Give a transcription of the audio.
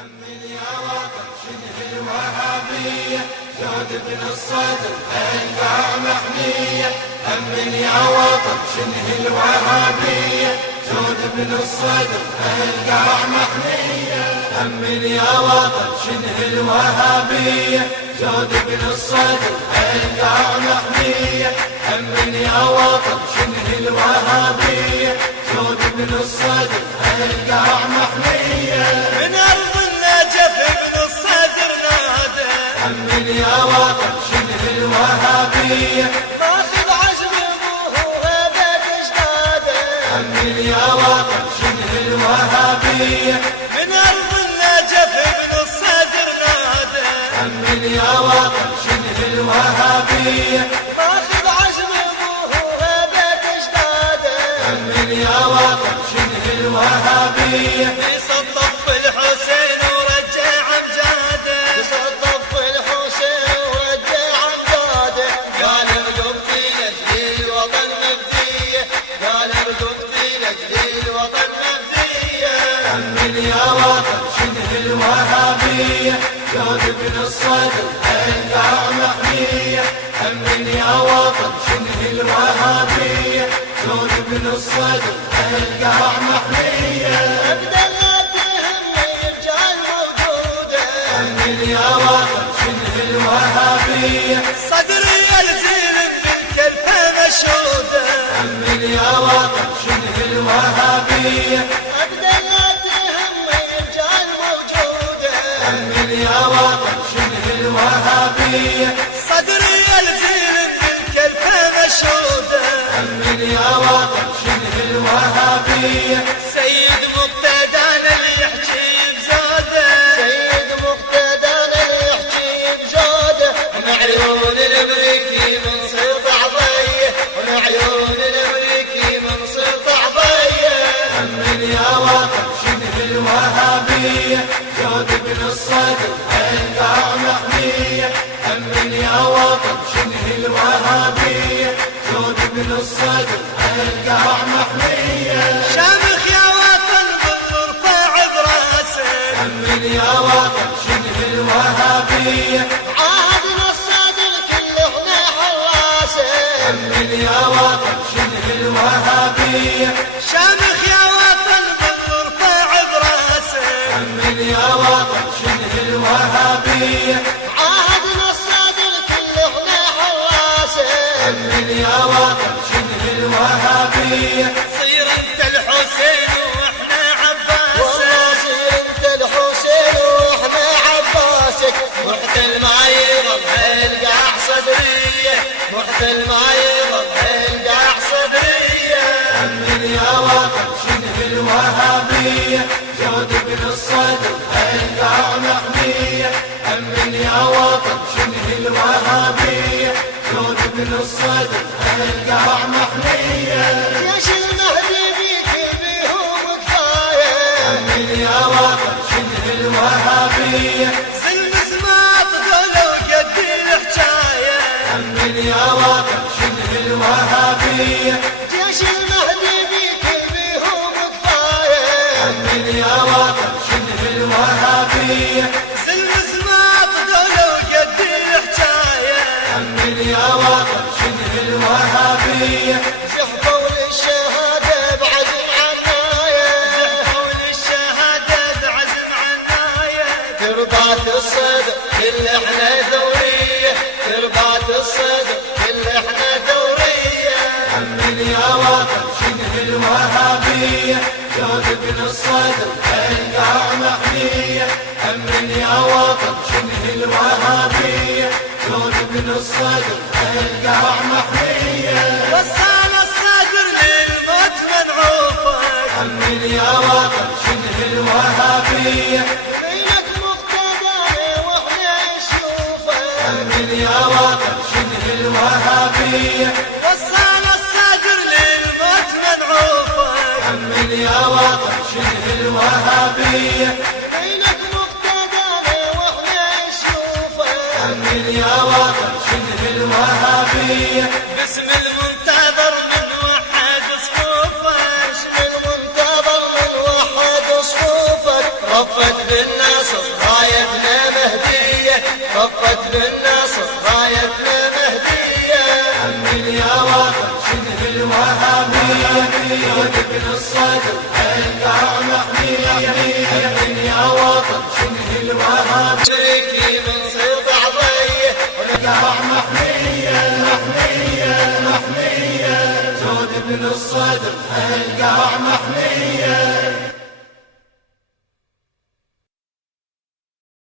أمن يا وطن شنه الوهابية زود بن الصدر ألقى محمية. أمن يا وطن شنه الوهابية زود بن الصدر ألقى محمية. أمن يا وطن شنه الوهابية زود بن الصدر ألقى محمية. أمن يا وطن شنه الوهابية زود بن الصدر ألقى محمية. من أرض النجف ابن الصدر نادى أمن يا وطن شنه الوهابية ماخذ عزم أبوه وأبد اجداده. أمن يا وطن شنه الوهابية من أرض النجف ابن الصدر نادى أمن يا وطن شنه الوهابية ماخذ عزم أبوه وأبد اجداده. أمن يا وطن شنه الوهابية يصطف الحسين ورجع امجاده. يصطف الحسين ورجع امجاده. قال رقبتي لاجل الوطن مفدية. قال رقبتي لاجل الوطن مفدية. أمن يا وطن شنه الوهابية زود بن الصدر ألقى محمية. أمن يا وطن شنه الوهابية زود بن الصدر ألقى محمية. ابدا لا تهم الرجال موجودة. أمن يا وطن شنه الوهابية صدري يلزم بالكلفة مشهودة. أمن يا وطن شنه الوهابية ابدا لا تهم الرجال موجودة. أمن يا وطن شنه الوهابية صدري يلزم بالكلفة مشهودة. أمن يا وطن شنه الوهابية سيد مقتدانا اللي يحكي بزاده. سيد مقتدانا اللي يحكي بزاده. ومعيون الامريكي منصير ضعضيه. ومعيون الامريكي منصير ضعضيه. أمن يا وطن شنه الوهابية زود بن الصدر ألقى محمية. أمن يا وطن شنه الوهابية زود بن الصدر ألقى محمية. شامخ يا وطن بالرفاع براسه. أمن يا وطن شنه الوهابية عهدنا الصادق كل احنا حراسه. أمن يا وطن شنه الوهابية شامخ يا وطن بالرفاع براسه. أمن يا وطن شنه الوهابية عهدنا الصادق كل احنا حراسه. أمن يا وطن شنه الوهابية صير انت الحسين واحنا عباسك. صير انت الحسين واحنا عباسك. محتل معيرض هالقاع صدريه. محتل معيرض هالقاع صدريه. أمن يا وطن شنه الوهابية زود بن الصدر ألقى محمية. أمن يا وطن شنه الوهابية زود بن الصدر ألقى محمية. جيش المهدي بيك بيهم كفايه. أمن يا وطن شنه الوهابية سلم سماط قولوا قد الحجايه. أمن يا وطن شنه الوهابية جيش المهدي بيك بيهم كفايه. أمن يا وطن شنه الوهابية سلم سماط قولوا قد الحجايه. أمن يا وطن شنه الوهابية زحفوا للشهاده بعزم عنايه. زحفوا للشهاده بعزم عنايه. تربات الصدر كل احنا ثوريه. تربات الصدر كل احنا ثوريه. أمن يا وطن شنه الوهابية زود بن الصدر ألقى محمية. أمن يا وطن شنه الوهابية زود بن الصدر ألقى محمية. وصال الصدر للموت منعوفك. أمن يا وطن شنه الوهابية بينك مقتدى واحنا نشوفك. أمن يا وطن شنه الوهابية وصال الصدر للموت منعوفك. أمن يا وطن شنه الوهابية بينك مقتدى واحنا نشوفك. أمن يا وطن شنه الوهابية باسم المنتظر من وحد صفوفك. باسم المنتظر من وحد صفوفك. رفت بالنصر يا وطن شنه الوهابية زود ابن الصدر القاع محمية يا وطن شنه الوهابية شريكي من صيد عضيه القاع محمية زود ابن الصدر القاع محمية